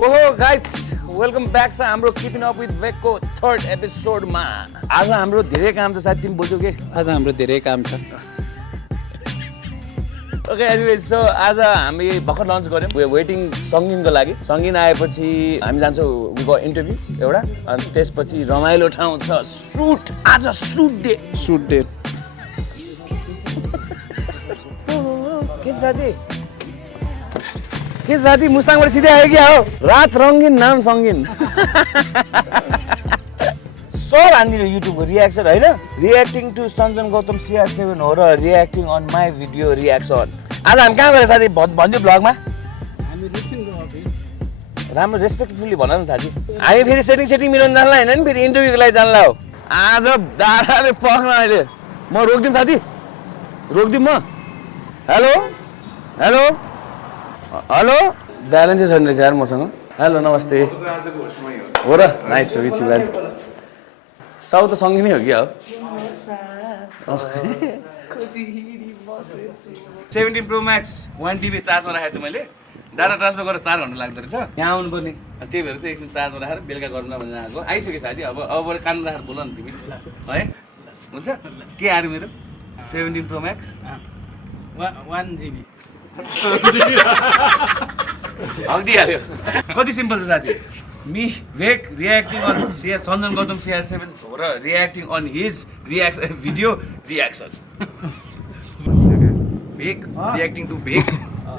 ओहो guys welcome back छ हाम्रो किपिङ अप विथ वेकको थर्ड एपिसोडमा। आज हाम्रो धेरै काम छ साथी, तिमी बोल्छौ के? आज हाम्रो धेरै काम छ। ओके एनिवेज सो आज हामी भर्खर लन्च गऱ्यौँ। वी वेटिङ सङ्गिनको लागि। सङ्गिन आएपछि हामी जान्छौँ वी गो इन्टरभ्यू एउटा, अनि त्यसपछि रमाइलो ठाउँ छ सुट। आज सुट डे। सुट डे के साथी? के साथी मुस्ताङबाट सिधै आयो क्या हो? रात रङ्गिन नाम सङ्गिन। सब हानिदिनु युट्युबको रियाक्सन होइन, reacting to Sanjan Gautam CR7 हो र reacting on my video reaction. आज हामी कहाँ गएर साथी भन्छु ब्लगमा? राम्रो रेस्पेक्टफुल्ली भन न साथी। हामी फेरि सेटिङ मिलाउनु जानला होइन नि, फेरि इन्टरभ्यूको लागि जानला हो। आज दादाले पक्न अहिले म रोकिदिउँ साथी, रोकिदिउँ म। हेलो हेलो हेलो ब्यालेन्सै छैन रहेछ यार मसँग। हेलो नमस्ते। हो र? Nice to meet you man. साउ त सँगै नै हो कि? 17 Pro Max 1TB चार्जमा राखेको छु मैले। डाटा ट्रान्सफर गरेर 4 घन्टा लाग्दो रहेछ। यहाँ आउनुपर्ने, त्यही भएर चाहिँ एकछिन चार्जमा राखेर बेलुका गर्नु न भनेर आएको। आइसक्यो साथी। अब कान राखेर बोल न तिमी, है हुन्छ? के आयो मेरो 17 Pro Max 1GB हग्दिहाल्यो। कति सिम्पल छ साथी। मी वेक reacting on Sanjan Gautam CR7 हो र reacting on his video reaction. भेक रियाक्टिङ टु भेक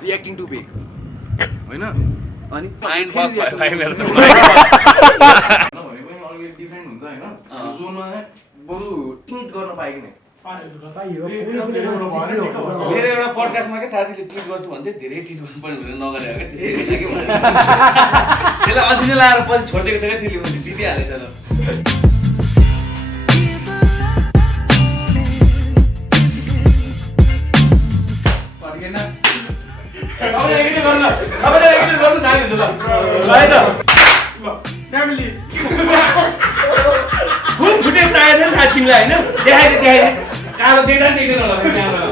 रियाक्टिङ टु भेक होइन अनि माइन्ड बग भयो मेरो त। नभने पनि अलिकति डिफ्रेन्ट हुन्छ होइन जोनमा बरु टिट गर्न पाएँ कि नै। मेरो एउटा पडकास्टमा क्या साथीले ट्विट गर्छु भन्थ्यो, धेरै ट्विट गर्नुपर्ने भनेर नगरेर क्या त्यसलाई अझै नै लाएर पछि छोडिदिएको छ क्या त्यसले, मैले बितिहालेछ ल। खुब फुटेज चाहिएको थियो नि साथी तिमीलाई होइन? देखाइदिए कालो देख्दा नि देख्दैन होला क्यामेरा।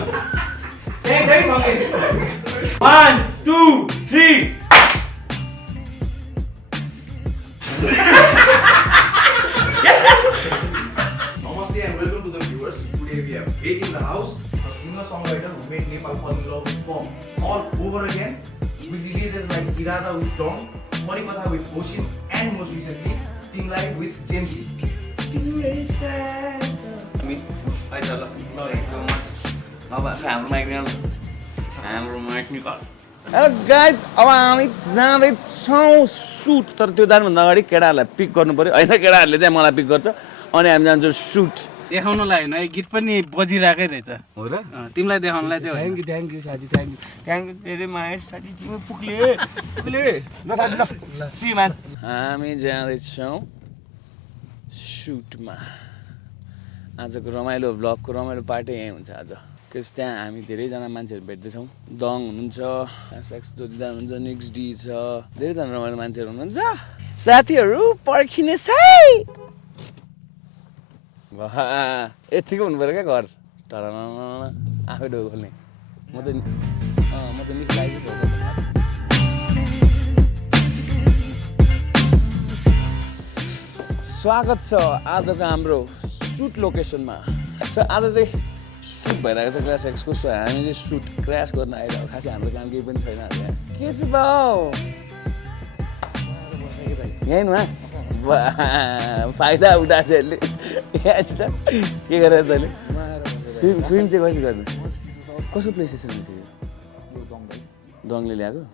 त्यही सँगै 1 2 3 Namaste and welcome to the viewers. Today we have Veek in the house, a singer-songwriter who made Nepal fall in love with song all over again. With releases like Irada with Dong, Marikatha with Oshin, and most recently, Ting Life with Jensi. Hello guys, अब हामी जाँदैछौँ suit. तर त्यो जानुभन्दा अगाडि केटाहरूलाई pick गर्नु पऱ्यो होइन? केटाहरूले चाहिँ मलाई पिक गर्छ अनि हामी जान्छौँ सुट देखाउनलाई होइन, गीत पनि बजिरहेकै रहेछ हो र? तिमीलाई देखाउनलाई चाहिँ थ्याङ्क यू साथी, थ्याङ्क यू धेरै माया साथी, तिमी पुग्ले ल साथी ल सी म्यान। हामी जाँदैछौँ सुटमा। आजको रमाइलो भ्लगको रमाइलो पार्टी यहीँ हुन्छ आज। त्यस त्यहाँ हामी धेरैजना मान्छेहरू भेट्दैछौँ। दङ हुनुहुन्छ, ज्योतिदा हुनुहुन्छ, निक्स डी छ, धेरैजना रमाइलो मान्छेहरू हुनुहुन्छ। साथीहरू पर्खिने छ यतिको हुनु पऱ्यो क्या घर। तर आफै ढोको खोल्ने। म त निक्स लागेको स्वागत छ आजको हाम्रो सुट लोकेसनमा। आज चाहिँ सुट भइरहेको छ क्लास एक्सको। सो हामी चाहिँ सुट क्रास गर्न आइरहेको। खासै हाम्रो काम केही पनि छैन आज। के छ भाउ? यहीँ न फाइदा उठाएको छ यसले। यहाँ त के गरेर तैँले स्विम चाहिँ कसरी गर्ने? कसको प्ले स्टेसन छ यो? दङले ल्याएको?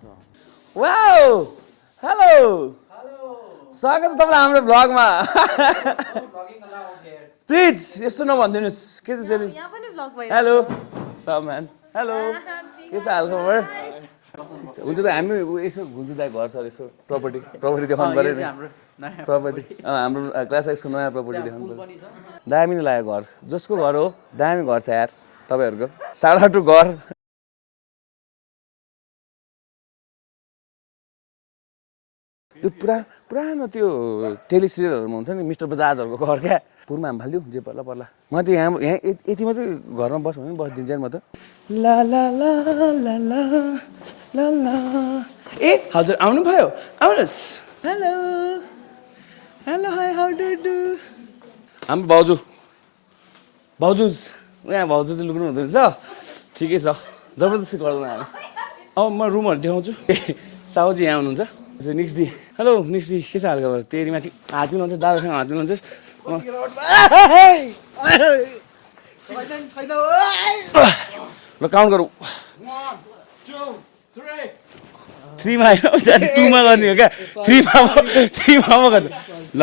वाउ हेलो स्वागत छ तपाईँलाई हाम्रो भ्लगमा। प्लिज यस्तो नभनिदिनुहोस्। के छ सेली? हेलो सब म्यान। हेलो के छ हालखबर? हुन्छ त हामी यसो घुम्दै घर छ यसो प्रपर्टी देखाउनु पऱ्यो नि। प्रपर्टी हाम्रो क्लास एक्सको नयाँ प्रपर्टी देखाउनु पऱ्यो। दामी नै लाग्यो घर। जसको घर हो दामी घर छ यार तपाईँहरूको। साउट टु घर। त्यो पुरानो त्यो टेलिसिरियलहरूमा हुन्छ नि मिस्टर बजाजहरूको घर क्या। पुरमा हामी फालिदिउँ जे पर्ला पर्ला। म त यहाँ यति मात्रै घरमा बस्नु भने बसिदिन्छ नि म त। ला ला ला ला ला ला ला ए हजुर आउनुभयो आउनुहोस् hello hello hi how do do हाम्रो भाउजू यहाँ भाउजू चाहिँ लुक्नु हुँदो रहेछ ठिकै छ जबरजस्ती गर्दैन हामी अब म रुमहरू देखाउँछु साहुजी यहाँ हुनुहुन्छ निक्स डी हेलो निक्स डी के छ हालखबर तेरी माथि हात मिलाउँछ दादासँग हात मिलाउँछ ल काउन्ट गरौँ 3 मा होइन 2 मा गर्ने हो क्या 3 मा गर्छ ल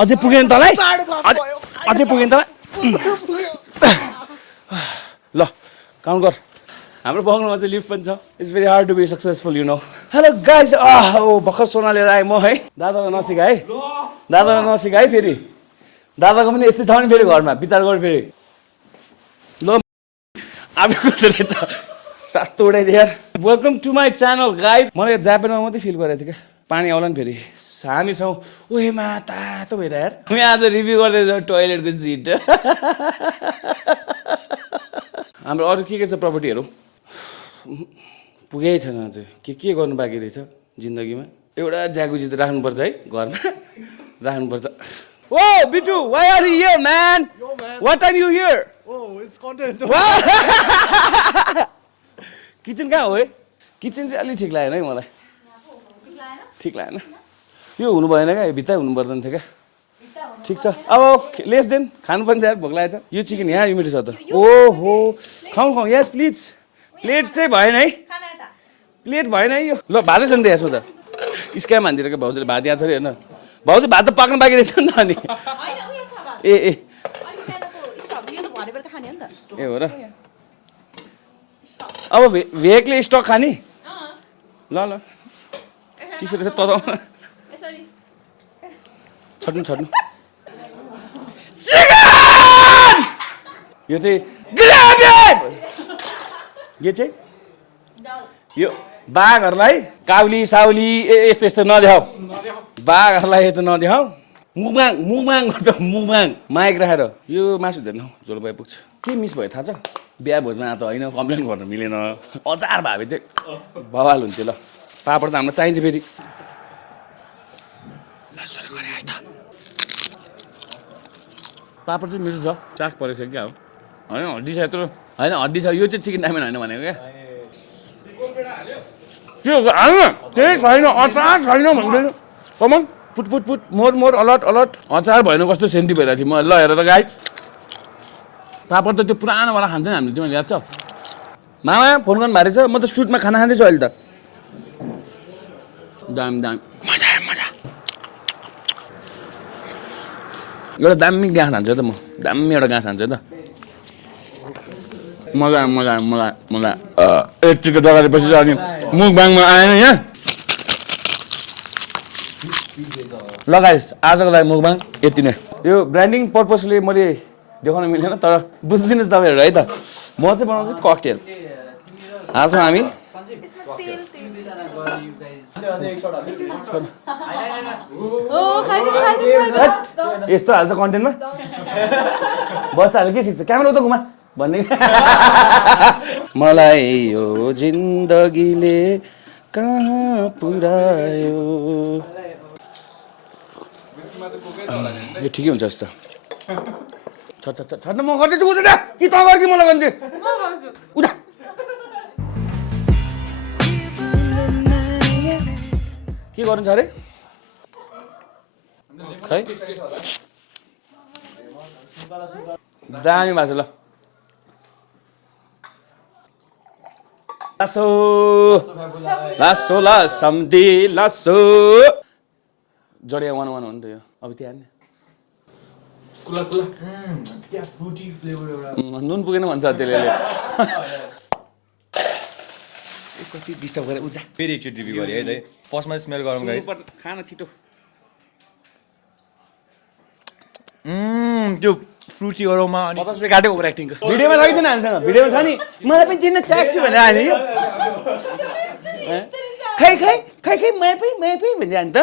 अझै पुगेन तँलाई अझै पुगेन तँलाई ल काउन्ट गर हाम्रो बङ्गलामा चाहिँ लिफ्ट पनि छ it's very hard to be successful you know hello guys भर्खर सोना लिएर आएँ म है दादालाई नसिका है फेरि दादाको पनि यस्तै छ नि फेरि घरमा विचार गर फेरि ल आफै कस्तो रहेछ सातो उडाइदियो यार welcome to my channel guys मलाई जापानमा मात्रै फिल गरेको थियो क्या पानी आउला नि फेरि हामी छौँ ओहेमा तातो भएर यार हामी आज रिभ्यू गर्दैछौँ टोइलेटको सिट हाम्रो अरू के छ प्रपर्टीहरू पुगै छैन अझै के गर्नु बाँकी रहेछ जिन्दगीमा एउटा ज्याकुजी त राख्नुपर्छ है घरमा राख्नुपर्छ ओ बिटु why are you here man what time you here It's content. Kitchen कहाँ हो है किचन चाहिँ अलिक ठिक लागेन है मलाई ठिक लागेन यो हुनु भएन क्या भित्रै हुनु पर्दैन थियो क्या ठिक छ अब लेस देन खानु पनि चाहिँ भोक लागेको छ यो चिकन यहाँ युमिटी छ त ओहो खाउँ यस प्लिज प्लेट चाहिँ भएन है प्लेट भएन है यो ल भातै छ नि त यसमा त स्क्याम हान्दिएर क्या भाउजूले भात यहाँ छ अरे होइन भाउजू भात त पाक्न बाँकी रहेछ नि त अनि ए हो र अब भेकले स्टक खाने ल चिसो रहेछ तताउन छट्नु यो चाहिँ यो बाघहरूलाई काउली साउली यस्तो यस्तो नदेखाऊ बाघहरूलाई यस्तो नदेखाऊ मुगमाङ गर्छ मुगमाङ माइक राखेर यो मासु हुँदैन झोल भए पुग्छ के मिस भयो थाहा छ बिहा भोजमा त होइन कम्प्लेन गर्नु मिलेन अचार भावे चाहिँ बवाल हुन्थ्यो ल पापड त हामीलाई चाहिन्छ फेरि पापड चाहिँ मिठो छ चाख परेको छ क्या हो होइन हड्डी छ यत्रो होइन हड्डी छ यो चाहिँ चिकन डायमन्ड होइन भनेको क्या के हो हाल्नु केही छैन अचार छैन भन्दैन कमन पुट मोर अलर्ट अचार भएन कस्तो सेन्टी भइरहेको थियो म ल हेर त गाइज पापड त त्यो पुरानोवाला खान्छ नि हामीले तिमीले याद छ मामा फोन गर्नु भएको रहेछ म त सुटमा खाना खाँदैछु अहिले त दामी मजा एउटा दामी गाँस हान्छ त म दामी एउटा गाँस हान्छ त मजा यत्तिको जग्गापछि अनि मुखबाङमा आएन यहाँ ल गाइस आजको लागि मुखबाङ यति नै यो ब्रान्डिङ पर्पसले मैले देखाउन मिलेन तर बुझिदिनुहोस् तपाईँहरू है त म चाहिँ बनाउँछु ककटेल आज हामी यस्तो हाल्छ कन्टेन्टमा बच्चाहरूले के सिक्छ क्यामेरा उता घुमा भन्ने मलाई यो जिन्दगीले कहाँ पुर्यायो यो ठिकै हुन्छ जस्तो छट्न म गर्दैछु उता कि त गर कि मलाई गर्छु उता के गर्नु छ अरे खै दामी भएको छ ल लासो लासम्दी लासो जडिया 101 हो नि त यो अब त्यहाँ नि नुन पुगेन भन्छ त्यसले कति डिस्टर्ब गरे उजा फेरि एकचोटि रिभ्यू गरे है फर्स्टमा स्मेल गरौँ गाइस खाना छिटो त्यो फ्रुटी अरोमा अनि 50 रुपैयाँ काट्यो ओभर एक्टिङको भिडियोमा लगिदिन हामीसँग भिडियोमा छ नि मलाई पनि दिन चाख्छु भनेर आएन यो खै मै पनि भन्दै नि त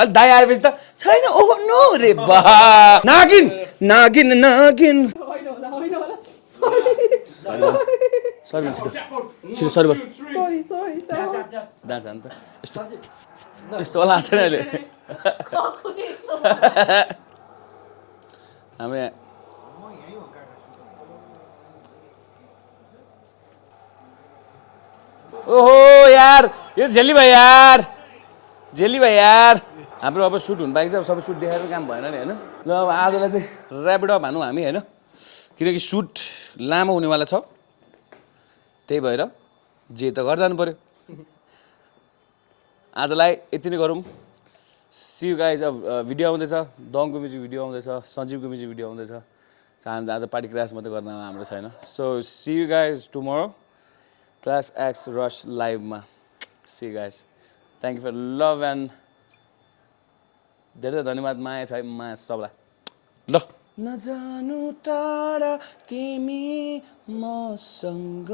अलि दाइ आएपछि त छैन ओहो नो रे बा नागिन सरी सरी जान्छ नि त यस्तो यस्तो होला छैन अहिले हाम्रो यहाँ ओहो यार यो झेली भाइ यार हाम्रो अब सुट हुनु पाइन्छ अब सबै सुट देखाएर काम भएन नि होइन ल अब आजलाई चाहिँ ऱ्यापिड अप हानौँ हामी होइन किनकि सुट लामो हुनेवाला छ त्यही भएर जे त घर जानु पर्यो आजलाई यति नै गरौँ सी यु गाइज अब भिडियो आउँदैछ दङको म्युजिक भिडियो आउँदैछ सञ्जीवको म्युजिक भिडियो आउँदैछ हामी आज पार्टी क्रास मात्रै गर्न हाम्रो छैन so see you guys tomorrow class एक्स रस लाइभमा see you guys thank you for love and धेरै धन्यवाद माया छ माया सबलाई ल नजानु टाढा तिमी मसँग